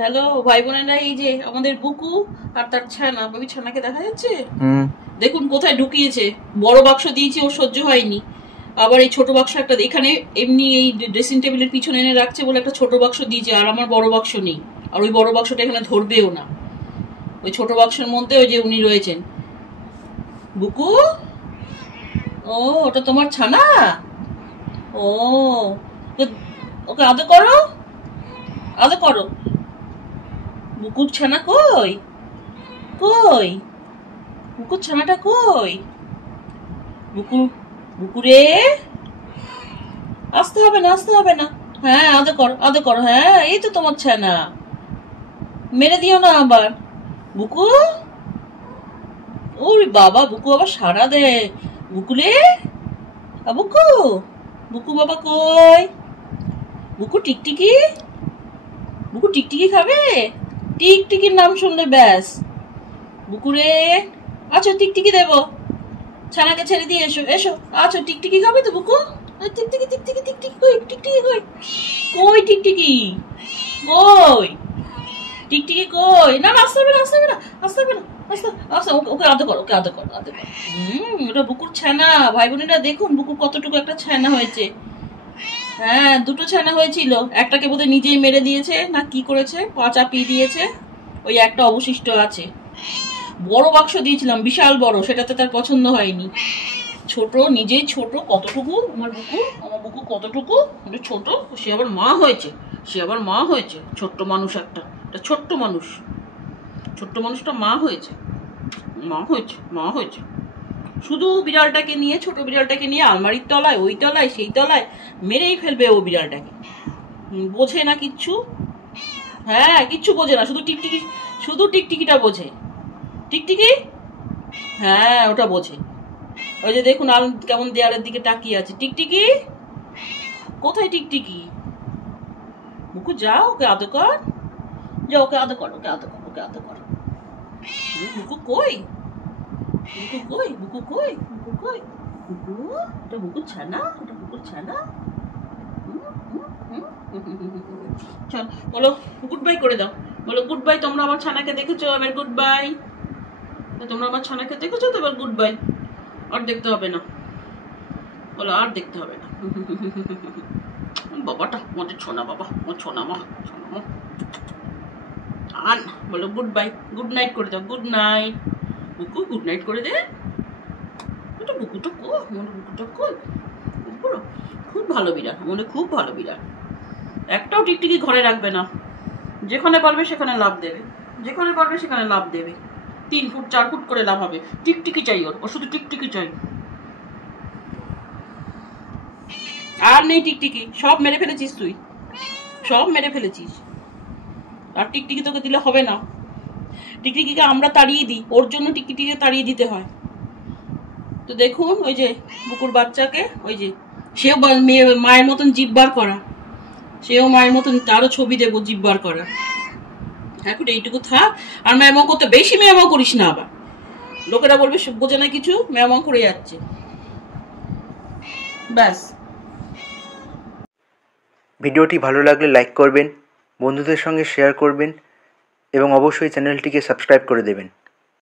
Hello ভাই বোনেরা, এই যে আমাদের বুকু আর তার ছানা, বাবি ছানাকে দেখা যাচ্ছে? দেখুন কোথায় ঢুকিয়েছে। বড় বাক্স দিয়েছি, ও সহ্য হয়নি। আবার এই ছোট বাক্স একটা এখানে এমনি এই ড্রেসিং টেবিলের পিছনে এনে রাখছে বলে একটা ছোট বাক্স দিয়েছে, আর আমার বড় বাক্স নেই। আর ওই বড় বাক্সটা এখানে ধরবেও না। ওই ছোট বাক্সের মধ্যে ওই যে উনি রয়েছেন। বুকু, ও ওটা তোমার ছানা? ও ওকে আদর করো, আদর করো। বুকুর ছানা কই? কই বুকুর ছানাটা কই? বুকু, বুকুরে, আসতে হবে না, আসতে হবে না। হ্যাঁ আদর করো, আদর করো। হ্যাঁ এই তো তোমার ছানা, মেরে দিও না আবার। বুকু, ওরে বাবা, বুকু আবার সারা দেয়। বুকুরে, বুকু, বুকু বাবা কই? বুকু টিকটিকি, বুকু টিকটিকি খাবে? টিকটিকির নাম শুনলে ব্যাস। বুকুরে, আচ্ছা টিকটিকি দেবো। ছানাকে ছেড়ে দিয়ে এসো, এসো। আচ্ছা টিকটিকি খাবে তো বুকু? টিকটিকি, টিকটিকি, টিকটিকি কই? টিকটিকি কই? কই টিকটিকি? কই টিকটিকি কই? না না, আসতে হবে না, আসতে হবে না, আসতে হবে না, আসতে আসতে। ওকে আদর করো, ওকে আদর করো, আদর করো। ওটা বুকুর ছানা। ভাই বোনেরা দেখুন বুকু কতটুকু একটা ছানা হয়েছে। হ্যাঁ দুটো ছানা হয়েছিল, একটাকে বোধহয় নিজেই মেরে দিয়েছে না কি করেছে, পা চাপিয়ে দিয়েছে। ওই একটা অবশিষ্ট আছে। বড় বাক্স দিয়েছিলাম, বিশাল বড়, সেটাতে তার পছন্দ হয়নি। ছোট, নিজেই ছোট। কতটুকু আমার বুকু, আমার বুকু কতটুকু ছোট। সে আবার মা হয়েছে, সে আবার মা হয়েছে। ছোট্ট মানুষ একটা ছোট্ট মানুষ, ছোট্ট মানুষটা মা হয়েছে, মা হয়েছে, মা হয়েছে। শুধু বিড়ালটাকে নিয়ে, ছোট বিড়ালটাকে নিয়ে আলমারির তলায়, ওই তলায়, সেই তলায় মেরেই ফেলবে ও বিড়ালটাকে। বোঝে না কিচ্ছু। হ্যাঁ কিচ্ছু বোঝে না, শুধু টিকটিকি, শুধু টিকটিকিটা বোঝে। টিকটিকি, হ্যাঁ ওটা বোঝে। ওই যে দেখুন আল কেমন দেয়ালের দিকে তাকিয়ে আছে। টিকটিকি কোথায়? টিকটিকি, বুকু যাও, ওকে আদর কর, যাও ওকে আদর কর, ওকে আদর কর, ওকে আদর কর। বুকু কই? বুকু কই? বুকু কই? বুকু কই? বুকু, ওটা বুকুর ছানা, ওটা বুকুর ছানা। চল বলো গুড বাই করে দাও, বলো গুড বাই। তোমরা আমার ছানাকে দেখেছো, এবার গুড বাই। তোমরা আমার ছানাকে দেখেছো তো, এবার গুড বাই। আর দেখতে হবে না, বলো আর দেখতে হবে না। বাবাটা মনে ছোনা, বাবা ও ছোনা মা, ছোনা মা। আন বলো গুড বাই, গুড নাইট করে দাও, গুড নাইট। বুকু গুড নাইট করে দে। ওটা বুকুটা কো, মনে বুকুটা কই? খুব ভালো বিড়াল, মনে খুব ভালো বিড়াল। একটাও টিকটিকি ঘরে রাখবে না, যেখানে পারবে সেখানে লাভ দেবে, যেখানে পারবে সেখানে লাভ দেবে। 3 ফুট 4 ফুট করে লাভ হবে। টিকটিকি চাই ওর, শুধু টিকটিকি চাই। আর নেই টিকটিকি, সব মেরে ফেলেছিস তুই, সব মেরে ফেলেছিস। আর টিকটিকি তোকে দিলে হবে না। টিকটিকিকে আমরা তাড়িয়ে দিই, ওর জন্য টিকটিকিকে তাড়িয়ে দিতে হয়। তো দেখুন ওই যে বুকুর বাচ্চাকে, ওই যে সেও মায়ের মতন জিভ বার করা, সেও মায়ের মতন, তারও ছবি দেবো জিভ বার করা। এখন এইটুকু থাক। আর ম্যামাও করতে, বেশি ম্যামাও করিস না, আবার লোকেরা বলবে বোঝে না কিছু, ম্যামাও করে যাচ্ছে। ব্যাস। ভিডিওটি ভালো লাগলে লাইক করবেন, বন্ধুদের সঙ্গে শেয়ার করবেন এবং অবশ্যই চ্যানেলটিকে সাবস্ক্রাইব করে দেবেন।